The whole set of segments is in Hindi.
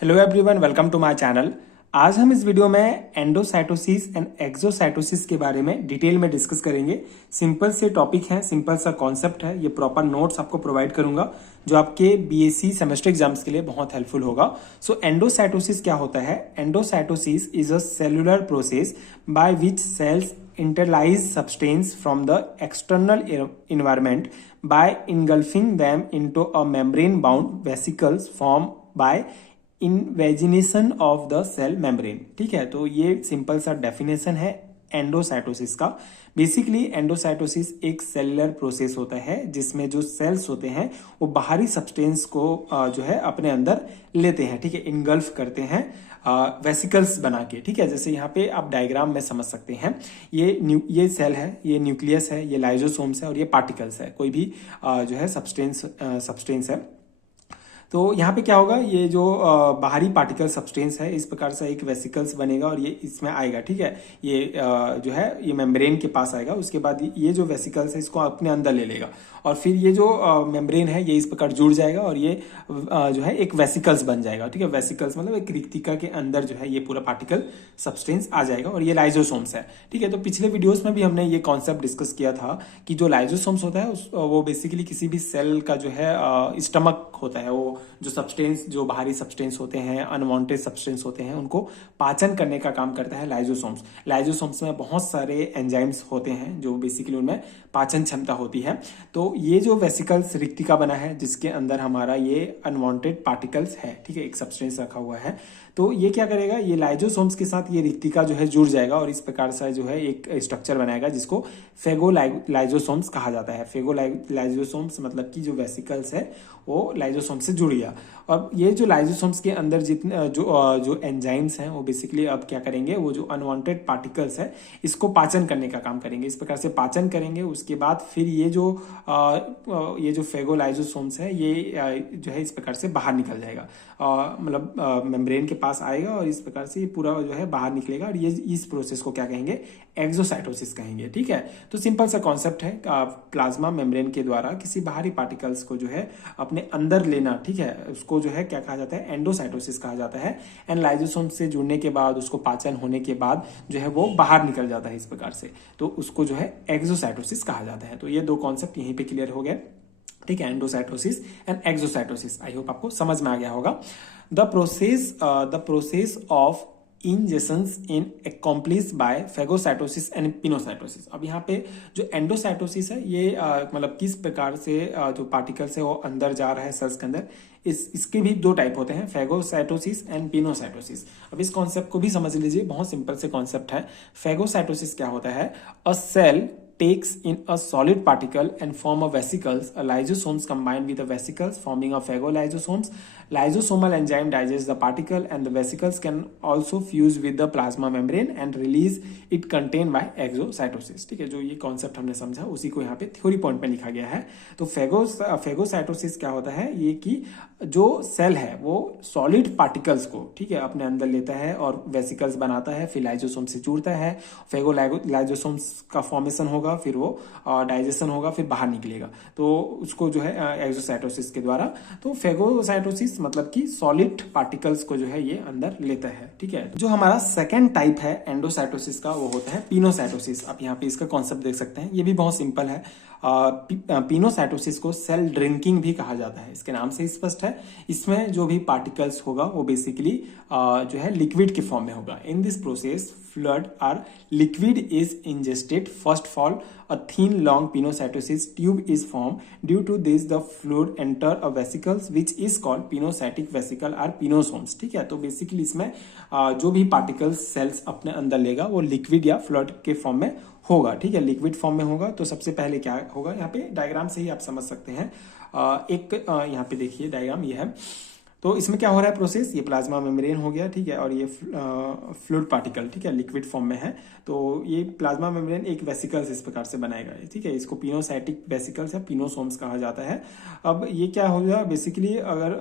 Hello everyone, welcome to my channel. आज हम इस वीडियो में एंडोसाइटोसिस एंड एक्सोसाइटोसिस के बारे में डिटेल में डिस्कस करेंगे। सिंपल से टॉपिक है, सिंपल सा कॉन्सेप्ट है। ये प्रॉपर नोट्स आपको प्रोवाइड करूंगा जो आपके बीएससी सेमेस्टर एग्जाम्स के लिए बहुत हेल्पफुल होगा। सो एंडोसाइटोसिस क्या होता है? Endocytosis is a cellular process by which cells internalize substance from the external environment by engulfing them into a membrane bound vesicles formed by invagination of the cell membrane. ठीक है, तो ये सिंपल सा डेफिनेशन है एंडोसाइटोसिस का। बेसिकली एंडोसाइटोसिस एक सेलुलर प्रोसेस होता है जिसमें जो सेल्स होते हैं वो बाहरी सब्सटेंस को जो है अपने अंदर लेते हैं। ठीक है, इनगल्फ करते हैं वेसिकल्स बना के। ठीक है, जैसे यहाँ पे आप डायग्राम में समझ सकते हैं। ये सेल है, ये न्यूक्लियस है, ये लाइजोसोम्स है और ये पार्टिकल्स है। कोई भी जो है सब्सटेंस है। तो यहाँ पे क्या होगा, ये जो बाहरी पार्टिकल सब्सटेंस है इस प्रकार से एक वेसिकल्स बनेगा और ये इसमें आएगा। ठीक है, ये जो है ये मेम्ब्रेन के पास आएगा। उसके बाद ये जो वेसिकल्स है इसको अपने अंदर ले लेगा और फिर ये जो मेम्ब्रेन है ये इस प्रकार जुड़ जाएगा और ये जो है एक वेसिकल्स बन जाएगा। ठीक है, वेसिकल्स मतलब एक रिक्तिका के अंदर जो है ये पूरा पार्टिकल सब्सटेंस आ जाएगा और ये लाइजोसोम्स है। ठीक है, तो पिछले वीडियोस में भी हमने ये कॉन्सेप्ट डिस्कस किया था कि जो लाइजोसोम्स होता है वो बेसिकली किसी भी सेल का जो है स्टमक होता है। वो जो सब्सटेंस, जो बाहरी सब्सटेंस होते हैं, अनवांटेड सब्सटेंस होते हैं, उनको पाचन करने का काम करता है लाइजोसोम्स। लाइजोसोम्स में बहुत सारे एंजाइम्स होते हैं जो बेसिकली उनमें पाचन क्षमता होती है। तो ये जो वेसिकल्स रिक्तिका बना है जिसके अंदर हमारा ये अनवांटेड पार्टिकल्स है, ठीक है, एक सब्सटेंस रखा हुआ है, तो ये क्या करेगा, ये लाइजोसोम्स के साथ ये रिक्तिका जो है जुड़ जाएगा और इस प्रकार से जो है एक स्ट्रक्चर बनाएगा जिसको फेगोलाइजोसोम्स कहा जाता है। फेगोलाइजोसोम्स मतलब कि जो वेसिकल्स है वो लाइजोसोम्स से जुड़ गया। और ये जो लाइजोसोम्स के अंदर जितने जो एंजाइम्स हैं वो बेसिकली अब क्या करेंगे, वो जो अनवांटेड पार्टिकल्स है इसको पाचन करने का काम करेंगे। इस प्रकार से पाचन करेंगे। उसके बाद फिर ये जो फेगोलाइजोसोम्स है ये जो है इस प्रकार से बाहर निकल जाएगा, मतलब मेम्ब्रेन के पास आएगा और इस प्रकार से ये पूरा जो है बाहर निकलेगा और ये इस प्रोसेस को क्या कहेंगे, एक्सोसाइटोसिस कहेंगे। ठीक है, तो सिंपल सा कॉन्सेप्ट है, प्लाज्मा मेम्ब्रेन के द्वारा किसी बाहरी पार्टिकल्स को जो है अपने अंदर लेना। ठीक है, उसको जो है क्या कहा जाता है, एंडोसाइटोसिस कहा जाता है। एंड लाइजोसोम से जुड़ने के बाद उसको पाचन होने के बाद जो है वो बाहर निकल जाता है इस प्रकार से, तो उसको जो है एक्सोसाइटोसिस कहा जाता है। तो ये दो कॉन्सेप्ट यहीं पे क्लियर हो गए। ठीक है, endocytosis and exocytosis, I hope आपको समझ में आ गया होगा। The process of ingestions in accomplished by phagocytosis and pinocytosis. अब यहाँ पे जो एंडोसाइटोसिस है ये मतलब किस प्रकार से जो पार्टिकल्स है वो अंदर जा रहा है सेल्स के अंदर, इसके भी दो टाइप होते हैं, फेगोसाइटोसिस एंड पिनोसाइटोसिस। अब इस कॉन्सेप्ट को भी समझ लीजिए, बहुत सिंपल से कॉन्सेप्ट है। फेगोसाइटोसिस क्या होता है, अ cell takes in a solid particle and form a vesicles. A lysosomes combine with the vesicles forming a phagolysosomes. Lysosomal enzyme digests the particle and the vesicles can also fuse with the plasma membrane and release it contained by exocytosis. ठीक है, जो ये कॉन्सेप्ट हमने समझा उसी को यहाँ पे थ्योरी पॉइंट में लिखा गया है। तो फेगोसाइटोसिस क्या होता है, ये कि जो सेल है वो सॉलिड पार्टिकल्स को, ठीक है, अपने अंदर लेता है और वेसिकल्स बनाता है, फिर लाइजोसोम से जुड़ता है, फेगोलाइजोसोम्स का फॉर्मेशन होगा, फिर वो डाइजेशन होगा, फिर बाहर निकलेगा, तो उसको जो है एक्सोसाइटोसिस के द्वारा। तो फेगोसाइटोसिस मतलब कि सॉलिड पार्टिकल्स को जो है ये अंदर लेता है। ठीक है, जो हमारा सेकेंड टाइप है एंडोसाइटोसिस का वो होता है पिनोसाइटोसिस। आप यहाँ पे इसका कॉन्सेप्ट देख सकते हैं, ये भी बहुत सिंपल है। पिनोसाइटोसिस को सेल ड्रिंकिंग भी कहा जाता है, इसके नाम से स्पष्ट है। इसमें जो भी पार्टिकल्स होगा वो बेसिकली जो है लिक्विड के फॉर्म में होगा। In this process fluid or liquid is ingested. First of all, a thin long pinocytosis tube is formed. Due to this, the fluid enter a vesicles which is called pinocytic vesicle or pinosomes. ठीक है, तो बेसिकली इसमें जो भी पार्टिकल्स सेल्स अपने अंदर लेगा वो लिक्विड या फ्लूइड के फॉर्म में होगा। ठीक है, लिक्विड फॉर्म में होगा। तो सबसे पहले क्या होगा, यहाँ पे डायग्राम से ही आप समझ सकते हैं। यहाँ पे देखिए डायग्राम ये है। तो इसमें क्या हो रहा है प्रोसेस, ये प्लाज्मा मेम्ब्रेन हो गया, ठीक है, और ये फ्लूइड पार्टिकल, ठीक है, लिक्विड फॉर्म में है। तो ये प्लाज्मा मेम्ब्रेन एक वेसिकल्स इस प्रकार से बनाएगा। ठीक है, इसको पिनोसाइटिक वेसिकल्स या पिनोसोम्स कहा जाता है। अब ये क्या हो गया, बेसिकली अगर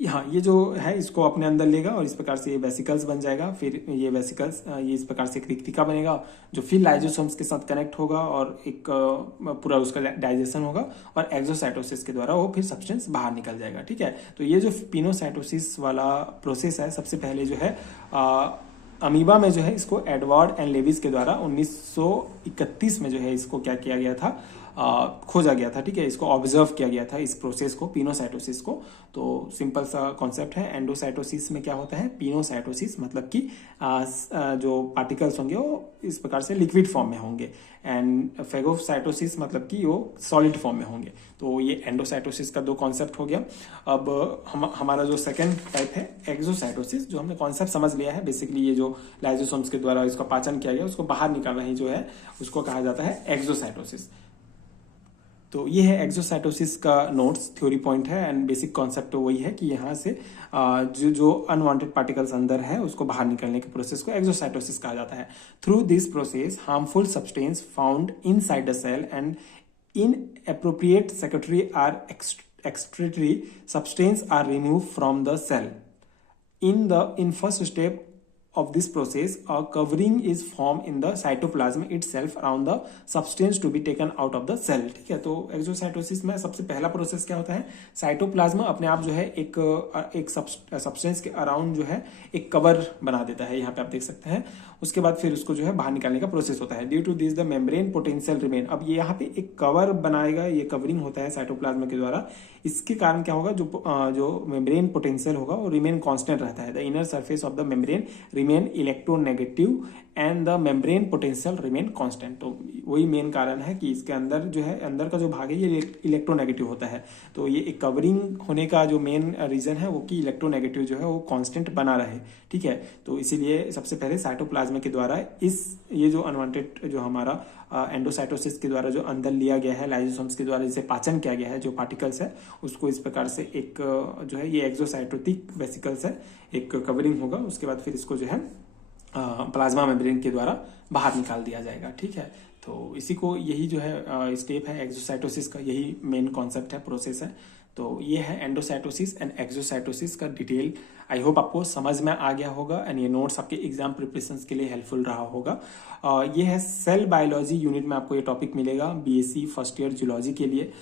हाँ, ये जो है इसको अपने अंदर लेगा और इस प्रकार से ये वेसिकल्स बन जाएगा। फिर ये वेसिकल्स ये इस प्रकार से एक रिक्तिका बनेगा जो फिर लाइजोसोम्स के साथ कनेक्ट होगा और एक पूरा उसका डाइजेशन होगा और एक्सोसाइटोसिस के द्वारा वो फिर सब्सटेंस बाहर निकल जाएगा। ठीक है, तो ये जो पिनोसाइटोसिस वाला प्रोसेस है, सबसे पहले जो है अमीबा में जो है इसको एडवर्ड एंड लेविस के द्वारा 1931 में जो है इसको क्या किया गया था, खोजा गया था। ठीक है, इसको ऑब्जर्व किया गया था इस प्रोसेस को, पिनोसाइटोसिस को। तो सिंपल सा कॉन्सेप्ट है। एंडोसाइटोसिस में क्या होता है, पिनोसाइटोसिस मतलब कि जो पार्टिकल्स होंगे वो इस प्रकार से लिक्विड फॉर्म में होंगे, एंड फेगोसाइटोसिस मतलब कि वो सॉलिड फॉर्म में होंगे। तो ये एंडोसाइटोसिस का दो कॉन्सेप्ट हो गया। अब हमारा जो सेकेंड टाइप है एक्सोसाइटोसिस, जो हमने कॉन्सेप्ट समझ लिया है, बेसिकली ये जो लाइजोसोम्स के द्वारा इसका पाचन किया गया उसको बाहर निकालना ही जो है उसको कहा जाता है एक्सोसाइटोसिस। तो ये है एक्सोसाइटोसिस का नोट्स, थ्योरी पॉइंट है, एंड बेसिक कॉन्सेप्ट तो वही है कि यहाँ से जो अनवांटेड पार्टिकल्स अंदर है उसको बाहर निकलने के प्रोसेस को एक्सोसाइटोसिस कहा जाता है। Through this process harmful substance found inside the cell and inappropriate secretory or excretory substance are removed from the cell. In first step of this process, a covering is formed in the cytoplasm itself around the substance to be taken out of the cell. ठीक है, तो एक्सोसाइटोसिस में सबसे पहला प्रोसेस क्या होता है, साइटोप्लाज्म अपने आप जो है एक सब्सटेंस के अराउंड जो है एक कवर बना देता है, यहाँ पे आप देख सकते हैं। उसके बाद फिर उसको जो है बाहर निकालने का प्रोसेस होता है। Due to this the membrane potential remain, अब ये यहाँ पे एक कवर बनाएगा, ये कवरिंग होता है साइटोप्लाज्म के द्वारा। इसके कारण क्या होगा, जो मेम्ब्रेन पोटेंशियल होगा वो रिमेन कांस्टेंट रहता है। The inner surface of the membrane remain electronegative and the membrane potential remain constant. तो वही मेन कारण है कि इसके अंदर जो है, अंदर का जो भाग है ये इलेक्ट्रोनेगेटिव होता है। तो ये एक कवरिंग होने का जो मेन रीजन है वो कि इलेक्ट्रोनेगेटिव जो है वो कांस्टेंट बना रहे। ठीक है, तो इसीलिए सबसे पहले साइटोप्लाज्म के द्वारा ये जो अनवांटेड जो हमारा एंडोसाइटोसिस के द्वारा जो अंदर लिया गया है, लाइजोसोम्स के द्वारा जिसे पाचन किया गया है, जो पार्टिकल्स है उसको इस प्रकार से एक जो है ये एक्सोसाइटोटिक वेसिकल्स है, एक कवरिंग होगा। उसके बाद फिर इसको जो है प्लाज्मा मेम्ब्रेन के द्वारा बाहर निकाल दिया जाएगा। ठीक है, तो इसी को यही जो है स्टेप है एक्सोसाइटोसिस का, यही मेन कॉन्सेप्ट है, प्रोसेस है। तो ये है एंडोसाइटोसिस एंड एक्सोसाइटोसिस का डिटेल। आई होप आपको समझ में आ गया होगा एंड ये नोट्स आपके एग्जाम प्रिपरेशन के लिए हेल्पफुल रहा होगा। ये है सेल बायोलॉजी यूनिट में आपको ये टॉपिक मिलेगा बीएससी फर्स्ट ईयर जूलॉजी के लिए।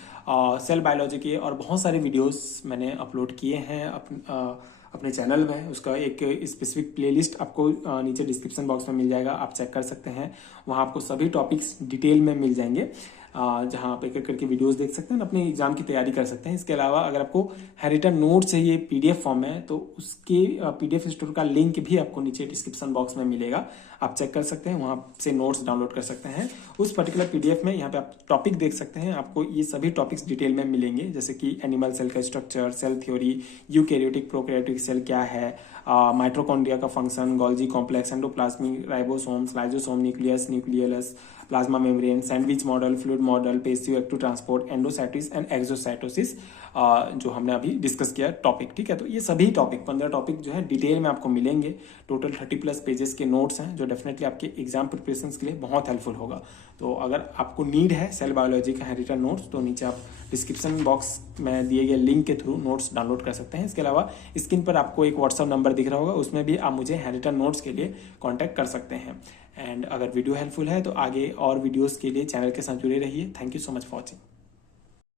सेल बायोलॉजी के और बहुत सारे वीडियोस मैंने अपलोड किए हैं अपने चैनल में। उसका एक स्पेसिफिक प्लेलिस्ट आपको नीचे डिस्क्रिप्शन बॉक्स में मिल जाएगा, आप चेक कर सकते हैं। वहाँ आपको सभी टॉपिक्स डिटेल में मिल जाएंगे, जहाँ आप एक एक करके वीडियोस देख सकते हैं, अपने एग्जाम की तैयारी कर सकते हैं। इसके अलावा अगर आपको हैरिटन नोट चाहिए पीडीएफ फॉर्म में, तो उसके पीडीएफ स्टोर का लिंक भी आपको नीचे डिस्क्रिप्शन बॉक्स में मिलेगा, आप चेक कर सकते हैं, वहाँ से नोट्स डाउनलोड कर सकते हैं। उस पर्टिकुलर पीडीएफ में यहाँ पे आप टॉपिक देख सकते हैं, आपको ये सभी टॉपिक्स डिटेल में मिलेंगे, जैसे कि एनिमल सेल का structure, cell theory, eukaryotic prokaryotic cell क्या है, माइटोकॉन्ड्रिया का function, Golgi complex, endoplasmic, ribosomes, lysosome, nucleus, nucleus, plasma membrane, sandwich model, fluid model, passive active transport, endocytosis and exocytosis, जो हमने अभी डिस्कस किया टॉपिक। ठीक है, तो ये सभी टॉपिक 15 टॉपिक जो है डिटेल में आपको मिलेंगे। टोटल 30+ पेजेस के नोट्स हैं जो डेफिनेटली आपके एग्जाम प्रिपरेशन के लिए बहुत हेल्पफुल होगा। तो अगर आपको नीड है सेल बायोलॉजी का हैरिटन नोट्स, तो नीचे आप डिस्क्रिप्शन बॉक्स में दिए गए लिंक के थ्रू नोट्स डाउनलोड कर सकते हैं। इसके अलावा स्क्रीन पर आपको एक व्हाट्सअप नंबर दिख रहा होगा, उसमें भी आप मुझे हैरिटन नोट्स के लिए कॉन्टैक्ट कर सकते हैं। एंड अगर वीडियो हेल्पफुल है तो आगे और वीडियोस के लिए चैनल के साथ जुड़े रहिए। Thank you so much for watching.